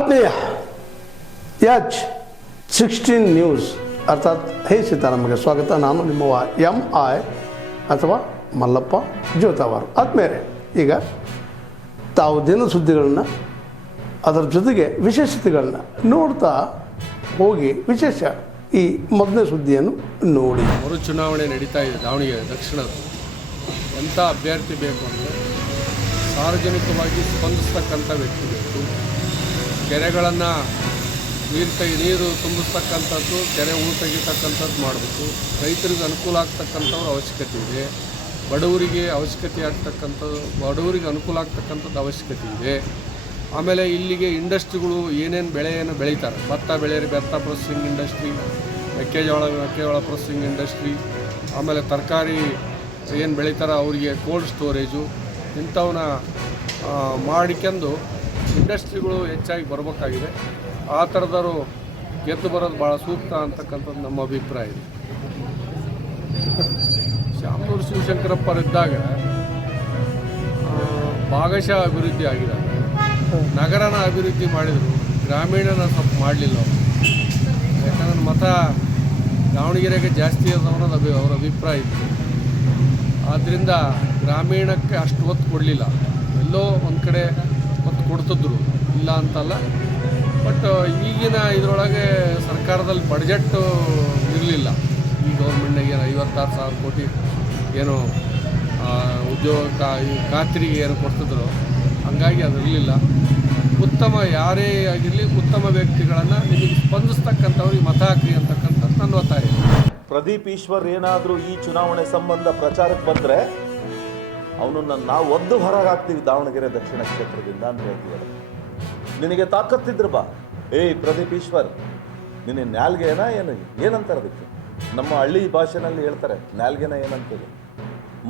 ಆತ್ಮೀಯ H16 news ಅರ್ಥಾತ್ ಹೇ ಸೀತಾರಾಮಗೆ ಸ್ವಾಗತ. ನಾನು ನಿಮ್ಮವ MI ಅಥವಾ ಮಲ್ಲಪ್ಪ ಜೋತಾವಾರ್. ಆದ್ಮೇಲೆ ಈಗ ತಾವು ದಿನ ಸುದ್ದಿಗಳನ್ನ ಅದರ ಜೊತೆಗೆ ವಿಶೇಷತೆಗಳನ್ನ ನೋಡ್ತಾ ಹೋಗಿ ವಿಶೇಷ ಈ ಮೊದಲನೇ ಸುದ್ದಿಯನ್ನು ನೋಡಿ. ಮರು ಚುನಾವಣೆ ನಡೀತಾ ಇದೆ ದಾವಣಗೆರೆ ದಕ್ಷಿಣದ. ಎಂಥ ಅಭ್ಯರ್ಥಿ ಬೇಕು ಅಂದರೆ ಸಾರ್ವಜನಿಕವಾಗಿ ಸ್ಪಂದಿಸ್ತಕ್ಕಂಥ ವ್ಯಕ್ತಿ ಬೇಕು. ಕೆರೆಗಳನ್ನು ನೀರು ತುಂಬಿಸ್ತಕ್ಕಂಥದ್ದು, ಕೆರೆ ಹೂ ತೆಗಿತಕ್ಕಂಥದ್ದು ಮಾಡಬೇಕು. ರೈತರಿಗೆ ಅನುಕೂಲ ಆಗ್ತಕ್ಕಂಥವ್ರ ಅವಶ್ಯಕತೆ ಇದೆ. ಬಡವರಿಗೆ ಅನುಕೂಲ ಆಗ್ತಕ್ಕಂಥದ್ದು ಅವಶ್ಯಕತೆ ಇದೆ. ಆಮೇಲೆ ಇಲ್ಲಿಗೆ ಇಂಡಸ್ಟ್ರಿಗಳು ಏನೇನು ಬೆಳೆಯನ್ನು ಬೆಳೀತಾರೆ, ಭತ್ತ ಪ್ರೊಸೆಸಿಂಗ್ ಇಂಡಸ್ಟ್ರಿ, ಮೆಕ್ಕೆಜೋಳ ಪ್ರೊಸೆಸಿಂಗ್ ಇಂಡಸ್ಟ್ರಿ, ಆಮೇಲೆ ತರಕಾರಿ ಏನು ಬೆಳೀತಾರೆ ಅವರಿಗೆ ಕೋಲ್ಡ್ ಸ್ಟೋರೇಜು, ಇಂಥವನ್ನ ಮಾಡಿಕೊಂಡು ಇಂಡಸ್ಟ್ರಿಗಳು ಹೆಚ್ಚಾಗಿ ಬರಬೇಕಾಗಿದೆ. ಆ ಥರದವರು ಗೆದ್ದು ಬರೋದು ಭಾಳ ಸೂಕ್ತ ಅಂತಕ್ಕಂಥದ್ದು ನಮ್ಮ ಅಭಿಪ್ರಾಯ ಇದೆ. ಶಾಮನೂರು ಶಿವಶಂಕರಪ್ಪರಿದ್ದಾಗ ಭಾಗಶಃ ಅಭಿವೃದ್ಧಿ ಆಗಿದ್ದಾರೆ. ನಗರನ ಅಭಿವೃದ್ಧಿ ಮಾಡಿದರು, ಗ್ರಾಮೀಣನ ಸ್ವಲ್ಪ ಮಾಡಲಿಲ್ಲ ಅವರು. ಯಾಕಂದ್ರೆ ಮತ ದಾವಣಗೆರೆಗೆ ಜಾಸ್ತಿ ಅನ್ನೋದು ಅವರ ಅಭಿಪ್ರಾಯ ಇತ್ತು. ಆದ್ದರಿಂದ ಗ್ರಾಮೀಣಕ್ಕೆ ಅಷ್ಟು ಒತ್ತು ಕೊಡಲಿಲ್ಲ. ಎಲ್ಲೋ ಒಂದು ಕಡೆ ಒತ್ತು ಕೊಡ್ತಿದ್ರು, ಇಲ್ಲ ಅಂತಲ್ಲ. ಬಟ್ ಈಗಿನ ಇದರೊಳಗೆ ಸರ್ಕಾರದಲ್ಲಿ ಬಡ್ಜೆಟ್ಟು ಇರಲಿಲ್ಲ. ಈ ಗೌರ್ಮೆಂಟ್ನಾಗೆ 56,000 ಕೋಟಿ ಏನೋ ಉದ್ಯೋಗ ಖಾತ್ರಿಗೆ ಏನು ಕೊಡ್ತಿದ್ರು, ಹಂಗಾಗಿ ಅದು ಇರಲಿಲ್ಲ. ಉತ್ತಮ ಯಾರೇ ಆಗಿರಲಿ, ಉತ್ತಮ ವ್ಯಕ್ತಿಗಳನ್ನು ನಿಮಗೆ ಸ್ಪಂದಿಸ್ತಕ್ಕಂಥವ್ರಿಗೆ ಮತ ಹಾಕಿ ಅಂತಕ್ಕಂಥದ್ದು ನನ್ನ ಒತ್ತಾಯ. ಪ್ರದೀಪ್ ಈಶ್ವರ್ ಏನಾದರೂ ಈ ಚುನಾವಣೆ ಸಂಬಂಧ ಪ್ರಚಾರಕ್ಕೆ ಬಂದರೆ ಅವನನ್ನು ನಾವು ಒದ್ದು ಹೊರಗಾಗ್ತೀವಿ ದಾವಣಗೆರೆ ದಕ್ಷಿಣ ಕ್ಷೇತ್ರದಿಂದ ಅಂತ ಹೇಳ್ತಿದ್ದಾರೆ. ನಿನಗೆ ತಾಕತ್ತಿದ್ರು ಬಾ. ಪ್ರದೀಪ್ ಈಶ್ವರ್, ನಿನ್ನ ನ್ಯಾಲ್ಗೆನ ಏನಂತಾರೆ ಅದಕ್ಕೆ? ನಮ್ಮ ಹಳ್ಳಿ ಭಾಷೆನಲ್ಲಿ ಹೇಳ್ತಾರೆ ನ್ಯಾಲ್ಗೆನ ಏನಂತೇಳಿ.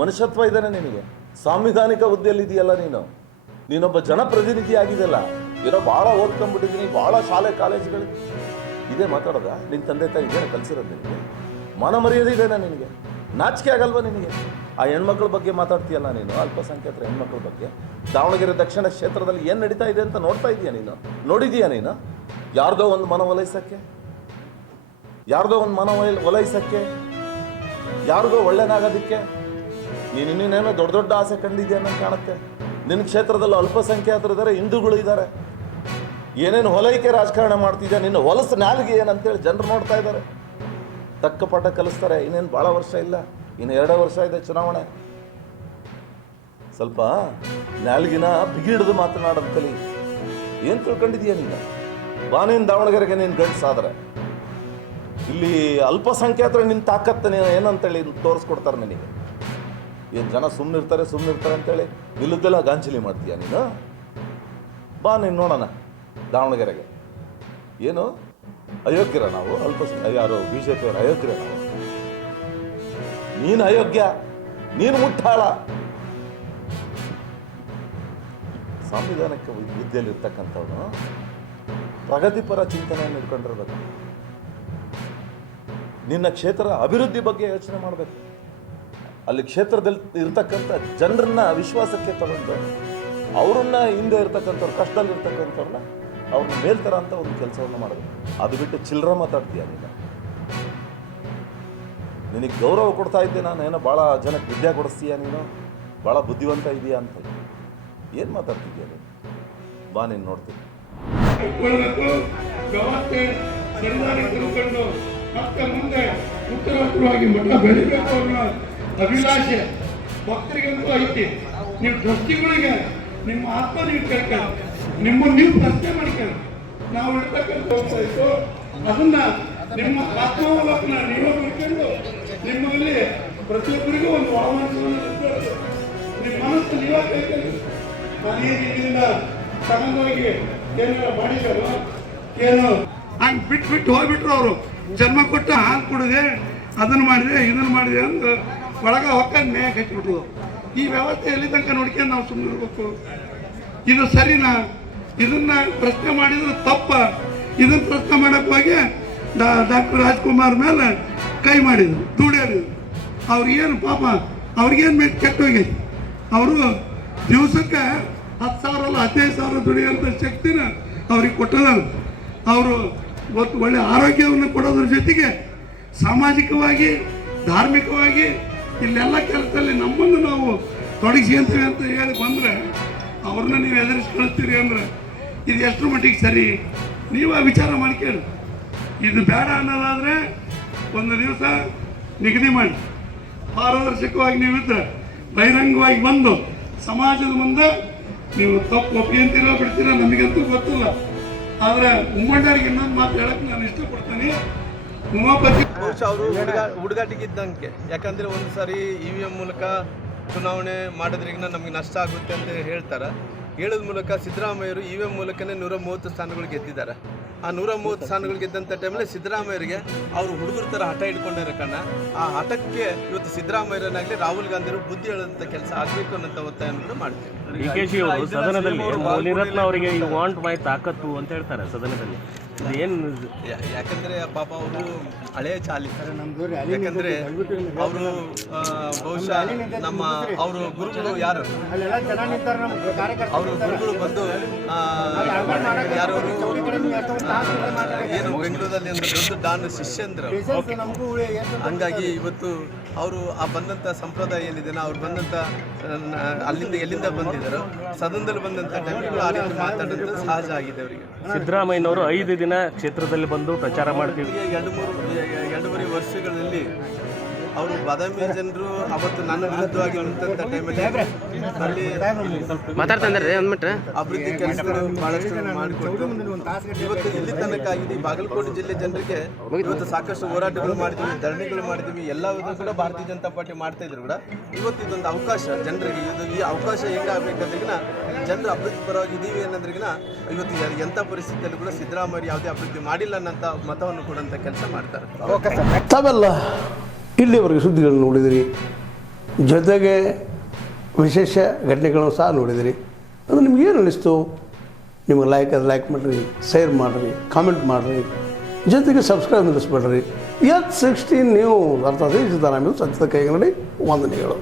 ಮನುಷ್ಯತ್ವ ಇದ್ದಾನೆ ನಿನಗೆ, ಸಾಂವಿಧಾನಿಕ ಹುದ್ದೆಯಲ್ಲಿದೆಯಲ್ಲ ನೀನೊಬ್ಬ ಜನಪ್ರತಿನಿಧಿ ಆಗಿದೆಯಲ್ಲ. ಏನೋ ಭಾಳ ಓದ್ಕೊಂಡ್ಬಿಟ್ಟಿದ್ದೀನಿ, ಭಾಳ ಶಾಲೆ ಕಾಲೇಜುಗಳು ಇದೇ ಮಾತಾಡೋದ? ನಿನ್ನ ತಂದೆ ತಾಯಿ ಇದೇನೆ ಕಲಿಸಿರೋದು ನಿನಗೆ? ಮಾನ ಮರ್ಯಾದೆ ಇದೆನಾ ನಿನಗೆ? ನಾಚಿಕೆ ಆಗಲ್ವ ನಿನಗೆ? ಆ ಹೆಣ್ಮಕ್ಳ ಬಗ್ಗೆ ಮಾತಾಡ್ತೀಯಲ್ಲ ನೀನು, ಅಲ್ಪಸಂಖ್ಯಾತರ ಹೆಣ್ಮಕ್ಳ ಬಗ್ಗೆ. ದಾವಣಗೆರೆ ದಕ್ಷಿಣ ಕ್ಷೇತ್ರದಲ್ಲಿ ಏನು ನಡೀತಾ ಇದೆ ಅಂತ ನೋಡ್ತಾ ಇದೀಯ ನೀನು? ನೋಡಿದೀಯ ನೀನು? ಯಾರ್ದೋ ಒಂದು ಮನ ಒಲೈಸಕ್ಕೆ, ಯಾರಿಗೋ ಒಳ್ಳೆನಾಗೋದಕ್ಕೆ ನೀನು ಇನ್ನೇನೋ ದೊಡ್ಡ ದೊಡ್ಡ ಆಸೆ ಕಂಡಿದ್ಯಾ ಅನ್ನೋ ಕಾಣುತ್ತೆ. ನಿನ್ನ ಕ್ಷೇತ್ರದಲ್ಲಿ ಅಲ್ಪಸಂಖ್ಯಾತರಿದ್ದಾರೆ, ಹಿಂದೂಗಳು ಇದ್ದಾರೆ. ಏನೇನು ಹೊಲೈಕೆ ರಾಜಕಾರಣ ಮಾಡ್ತಿದ್ಯಾ? ನಿನ್ನ ಹೊಲಸು ನಾಲ್ಗೆ ಏನಂತೇಳಿ ಜನರು ನೋಡ್ತಾ ಇದ್ದಾರೆ. ತಕ್ಕ ಪಾಠ ಕಲಿಸ್ತಾರೆ. ಇನ್ನೇನು ಭಾಳ ವರ್ಷ ಇಲ್ಲ, ಇನ್ನು 2 ವರ್ಷ ಇದೆ ಚುನಾವಣೆ. ಸ್ವಲ್ಪ ನಾಲ್ಗಿನ ಬಿಗಿಡಿದು ಮಾತನಾಡೋದು ಕಲಿ. ಏನು ತಿಳ್ಕೊಂಡಿದೀಯ ನೀನು? ಬಾ ನೀನು ದಾವಣಗೆರೆಗೆ ನೀನು ಗಂಡಸಾದ್ರೆ. ಇಲ್ಲಿ ಅಲ್ಪಸಂಖ್ಯಾತರು ನಿನ್ನ ತಾಕತ್ತು ಏನಂತೇಳಿ ತೋರಿಸ್ಕೊಡ್ತಾರೆ ನಿನಗೆ. ಏನು ಜನ ಸುಮ್ಮನಿರ್ತಾರೆ ಅಂತೇಳಿ ಇಲ್ಲದೆಲ್ಲ ಗಾಂಚಲಿ ಮಾಡ್ತೀಯ ನೀನು? ಬಾ ನೀನು ನೋಡೋಣ ದಾವಣಗೆರೆಗೆ. ಏನು ಅಯೋಗ್ಯರ ನಾವು? ಯಾರು BJP ಅವರು ಅಯೋಗ್ಯರ ನಾವು? ನೀನು ಅಯೋಗ್ಯ, ನೀನು ಮುಟ್ಟಾಳ. ಸಾಂವಿಧಾನಿಕ ಹುದ್ದೆಯಲ್ಲಿರ್ತಕ್ಕಂಥವ್ರು ಪ್ರಗತಿಪರ ಚಿಂತನೆಯನ್ನು ಇಟ್ಕೊಂಡಿರ್ಬೇಕು. ನಿನ್ನ ಕ್ಷೇತ್ರ ಅಭಿವೃದ್ಧಿ ಬಗ್ಗೆ ಯೋಚನೆ ಮಾಡಬೇಕು. ಅಲ್ಲಿ ಕ್ಷೇತ್ರದಲ್ಲಿ ಇರ್ತಕ್ಕಂಥ ಜನರನ್ನ ವಿಶ್ವಾಸಕ್ಕೆ ತಗೊಂಡು ಅವರನ್ನ ಹಿಂದೆ ಇರ್ತಕ್ಕಂಥವ್ರು, ಕಷ್ಟದಲ್ಲಿ ಇರ್ತಕ್ಕಂಥವ್ರನ್ನ ಅವ್ರನ್ನ ಮೇಲ್ತರ ಅಂತ ಒಂದು ಕೆಲಸವನ್ನು ಮಾಡಬೇಕು. ಅದು ಬಿಟ್ಟು ಚಿಲ್ಲರ ಮಾತಾಡ್ತೀಯ ನೀನು. ನಿನಗೆ ಗೌರವ ಕೊಡ್ತಾ ಇದ್ದೆ ನಾನು, ಏನೋ ಭಾಳ ಜನಕ್ಕೆ ವಿದ್ಯೆ ಕೊಡಿಸ್ತೀಯ ನೀನು, ಭಾಳ ಬುದ್ಧಿವಂತ ಇದೆಯಾ ಅಂತ. ಏನು ಮಾತಾಡ್ತಿದ್ಯಾ ನೀನು? ಬಾ ನೀನು ನೋಡ್ತೀನಿ. ಮತ್ತೆ ಮುಂದೆ ಉತ್ತರೋತ್ತರವಾಗಿ ಮಠ ಬೆಳಿಬೇಕು ಅನ್ನೋ ಅಭಿಲಾಷೆ ಭಕ್ತರಿಗಂತೂ ಐತಿ. ನೀವು ಟ್ರಸ್ಟಿಗಳಿಗೆ ನಿಮ್ಮ ಆತ್ಮ ನೀವು ಕೇಳ್ಕೊಳ್ಳಿ, ನಿಮ್ಮನ್ನು ನೀವು ಪ್ರಶ್ನೆ ಮಾಡ್ಕೊಳ್ಳಿ. ನಾವು ಇರ್ತಕ್ಕಂಥ ಇತ್ತು ಅದನ್ನ ನಿಮ್ಮ ಆತ್ಮಾವಲೋಕನ ನೀವೇ ಮಾಡ್ಕೊಂಡು ನಿಮ್ಮಲ್ಲಿ ಪ್ರತಿಯೊಬ್ಬರಿಗೂ ಒಂದು ಒಳಮನಸ್ಸನ್ನು ನಿಮ್ಮ ಮನಸ್ಸು ನೀವೇ ಕೈಕೊಳ್ಳಿ. ನಾನು ಈ ರೀತಿಯಿಂದ ತಗೊಂಡೋಗಿ ಏನಾರ ಮಾಡಿದ್ರು ಏನು ಹಂಗೆ ಬಿಟ್ಟು ಹೋಗ್ಬಿಟ್ರು. ಅವರು ಜನ್ಮ ಕೊಟ್ಟು ಹಾಲು ಕುಡಿದೆ, ಅದನ್ನು ಮಾಡಿದೆ, ಇದನ್ನು ಮಾಡಿದೆ ಅಂತ ಒಳಗ ಹೊಕ್ಕಂಡು ಮೇಯಕ್ಕೆ ಹಚ್ಚಿಬಿಟ್ರು. ಈ ವ್ಯವಸ್ಥೆ ಎಲ್ಲಿ ತನಕ ನೋಡ್ಕೊಂಡು ನಾವು ಸುಮ್ಮನೆ ಇರಬೇಕು? ಇದು ಸರಿನಾ? ಇದನ್ನ ಪ್ರಶ್ನೆ ಮಾಡಿದ್ರೆ ತಪ್ಪ. ಇದನ್ನ ಪ್ರಶ್ನೆ ಮಾಡಕ್ಕೆ ಹೋಗಿ ಡಾಕ್ಟರ್ ರಾಜ್ಕುಮಾರ್ ಮೇಲೆ ಕೈ ಮಾಡಿದ್ರು, ದುಡಿಯೋದು. ಅವ್ರಿಗೇನು ಪಾಪ, ಅವ್ರಿಗೇನು ಕೆಟ್ಟೋಗೈತಿ. ಅವರು ದಿವಸಕ್ಕೆ 10,000 ಅಲ್ಲ 15,000 ದುಡಿಯೋಂಥ ಶಕ್ತಿನ ಅವ್ರಿಗೆ ಕೊಟ್ಟದ. ಅವರು ಇವತ್ತು ಒಳ್ಳೆ ಆರೋಗ್ಯವನ್ನು ಕೊಡೋದ್ರ ಜೊತೆಗೆ ಸಾಮಾಜಿಕವಾಗಿ ಧಾರ್ಮಿಕವಾಗಿ ಇಲ್ಲೆಲ್ಲ ಕೆಲಸದಲ್ಲಿ ನಮ್ಮನ್ನು ನಾವು ತೊಡಗಿಸ್ಕೊಂತೀವಿ ಅಂತ ಹೇಳಿ ಬಂದರೆ ಅವ್ರನ್ನ ನೀವು ಎದುರಿಸ್ಕೊಳ್ತೀರಿ ಅಂದ್ರೆ ಇದು ಎಷ್ಟರ ಮಟ್ಟಿಗೆ ಸರಿ? ನೀವು ಆ ವಿಚಾರ ಮಾಡ್ಕೊಳ್ಳಿ. ಇದು ಬೇಡ ಅನ್ನೋದಾದರೆ ಒಂದು ದಿವಸ ನಿಗದಿ ಮಾಡಿ ಪಾರದರ್ಶಕವಾಗಿ ನೀವಿದ್ದರೆ ಬಹಿರಂಗವಾಗಿ ಬಂದು ಸಮಾಜದ ಮುಂದೆ ನೀವು ತಪ್ಪು ಒಪ್ಪಿಗೆಂತೀರೋ ಬಿಡ್ತೀರೋ ನಮಗಂತೂ ಗೊತ್ತಿಲ್ಲ. ಆದರೆ ಉಮ್ಮಣ್ಣರಿಗೆ ಇನ್ನೊಂದು ಮಾತು ಹೇಳಕ್ಕೆ ನಾನು ಇಷ್ಟಪಡ್ತೀನಿ. ಉಮಾಪತಿ ಬಹುಶಃ ಅವರು ಹುಡುಗಾಟಿಗಿದ್ದಂಗೆ, ಯಾಕಂದರೆ ಒಂದು ಸಾರಿ EVM ಮೂಲಕ ಚುನಾವಣೆ ಮಾಡೋದ್ರಿಂದ ನಮಗೆ ನಷ್ಟ ಆಗುತ್ತೆ ಅಂತ ಹೇಳ್ತಾರೆ. ಹೇಳೋದ್ ಮೂಲಕ ಸಿದ್ದರಾಮಯ್ಯರು EVM ಮೂಲಕನೇ 130 ಸ್ಥಾನಗಳು ಗೆದ್ದಿದ್ದಾರೆ. ಆ 130 ಸ್ಥಾನಗಳು ಗೆದ್ದಂಥ ಟೈಮಲ್ಲಿ ಸಿದ್ದರಾಮಯ್ಯರಿಗೆ ಅವರು ಹುಡುಗರ ಥರ ಹಠ ಇಟ್ಕೊಂಡಿರೋ ಕಾರಣ ಆ ಹಠಕ್ಕೆ ಇವತ್ತು ಸಿದ್ದರಾಮಯ್ಯರನ್ನಾಗಲಿ ರಾಹುಲ್ ಗಾಂಧಿಯವರು ಬುದ್ಧಿ ಹೇಳೋಂಥ ಕೆಲಸ ಆಗಬೇಕು ಅನ್ನೋಂಥ ಒತ್ತಾಯವನ್ನು ಕೂಡ ಮಾಡ್ತೀವಿ. DKಶಿ ಅವರು ಸದನದಲ್ಲಿ ಮುನಿರತ್ನ ಅವರಿಗೆ ಯು ವಾಂಟ್ ಮೈ ತಾಕತ್ತು ಅಂತ ಹೇಳ್ತಾರೆ ಸದನದಲ್ಲಿ. ಏನು ಯಾಕಂದರೆ ಪಾಪ ಅವರು ಹಳೆಯ ಚಾಲಿ, ಯಾಕಂದರೆ ಅವರು ಬಹುಶಃ ನಮ್ಮ ಅವರು ಗುರುಗಳು ಯಾರು ಅವರು ಗುರುಗಳು ಬಂದು ಯಾರು ಏನು ಬೆಂಗಳೂರಲ್ಲಿ ಒಂದು ದೊಡ್ಡ ಡಾನ್ ಶಿಷ್ಯಂದ್ರ. ಹಂಗಾಗಿ ಇವತ್ತು ಅವರು ಆ ಬಂದಂಥ ಸಂಪ್ರದಾಯ ಏನಿದೆ, ಅವ್ರು ಬಂದಂಥ ಅಲ್ಲಿಂದ ಎಲ್ಲಿಂದ ಬಂದಿದ್ದಾರೋ ಸದನದಲ್ಲಿ ಬಂದಂಥ ಟೈಮಿಗೆ ಆ ರೀತಿ ಮಾತಾಡೋದು ಸಹಜ ಆಗಿದೆ ಅವರಿಗೆ. ಸಿದ್ದರಾಮಯ್ಯನವರು 5 ದಿನ ಕ್ಷೇತ್ರದಲ್ಲಿ ಬಂದು ಪ್ರಚಾರ ಮಾಡ್ತೀವಿ. 2.5 ವರ್ಷಗಳಲ್ಲಿ ಅವರು ಬಾದಾಮಿ ಜನರು ಅವತ್ತು ನನ್ನ ವಿರುದ್ಧವಾಗಿ ನಿಂತ ಟೈಮಲ್ಲಿ ಅಲ್ಲಿ ಅಭಿವೃದ್ಧಿ ಕೆಲಸಗಳು ಬಹಳಷ್ಟು ಮಾಡಿಕೊಟ್ಟು ಇವತ್ತು ಎಲ್ಲಿ ತನಕ ಆಗಿದೆ. ಬಾಗಲಕೋಟೆ ಜಿಲ್ಲೆ ಜನರಿಗೆ ಇವತ್ತು ಸಾಕಷ್ಟು ಹೋರಾಟಗಳು ಮಾಡಿದ್ವಿ, ಧರಣಿಗಳು ಮಾಡಿದ್ವಿ, ಎಲ್ಲವನ್ನೂ ಕೂಡ ಭಾರತೀಯ ಜನತಾ ಪಾರ್ಟಿ ಮಾಡ್ತಾ ಇದ್ರು ಕೂಡ ಇವತ್ತು ಇದೊಂದು ಅವಕಾಶ ಜನರಿಗೆ. ಈ ಅವಕಾಶ ಹೆಂಗಾಗಬೇಕಂದ್ರಿಗಿನ ಜನರು ಅಭಿವೃದ್ಧಿ ಪರವಾಗಿ ಇದ್ದೀವಿ ಅನ್ನೋದ್ರಿಗಿನ ಇವತ್ತು ಎಂಥ ಪರಿಸ್ಥಿತಿಯಲ್ಲಿ ಕೂಡ ಸಿದ್ದರಾಮಯ್ಯ ಯಾವುದೇ ಅಭಿವೃದ್ಧಿ ಮಾಡಿಲ್ಲ ಅನ್ನೋಂಥ ಮತವನ್ನು ಕೊಡುವಂಥ ಕೆಲಸ ಮಾಡ್ತಾರೆ. ತಾವೆಲ್ಲ ಇಲ್ಲಿವರೆಗೆ ಸುದ್ದಿಗಳನ್ನು ನೋಡಿದಿರಿ, ಜೊತೆಗೆ ವಿಶೇಷ ಘಟನೆಗಳನ್ನು ಸಹ ನೋಡಿದಿರಿ. ಅದು ನಿಮ್ಗೇನು ಅನ್ನಿಸ್ತು? ನಿಮಗೆ ಲೈಕ್ ಮಾಡಿರಿ, ಶೇರ್ ಮಾಡಿರಿ, ಕಾಮೆಂಟ್ ಮಾಡಿರಿ, ಜೊತೆಗೆ ಸಬ್ಸ್ಕ್ರೈಬ್ ನಿಲ್ಲಿಸ್ಬೇಡ್ರಿ. H16 ನ್ಯೂಸ್ ಅರ್ಥಾತ್ ಸಿದ್ದರಾಮಯ್ಯ ಸತ್ಯದ ಕೈಗನ್ನಡಿ ವಂದನೆಗಳು.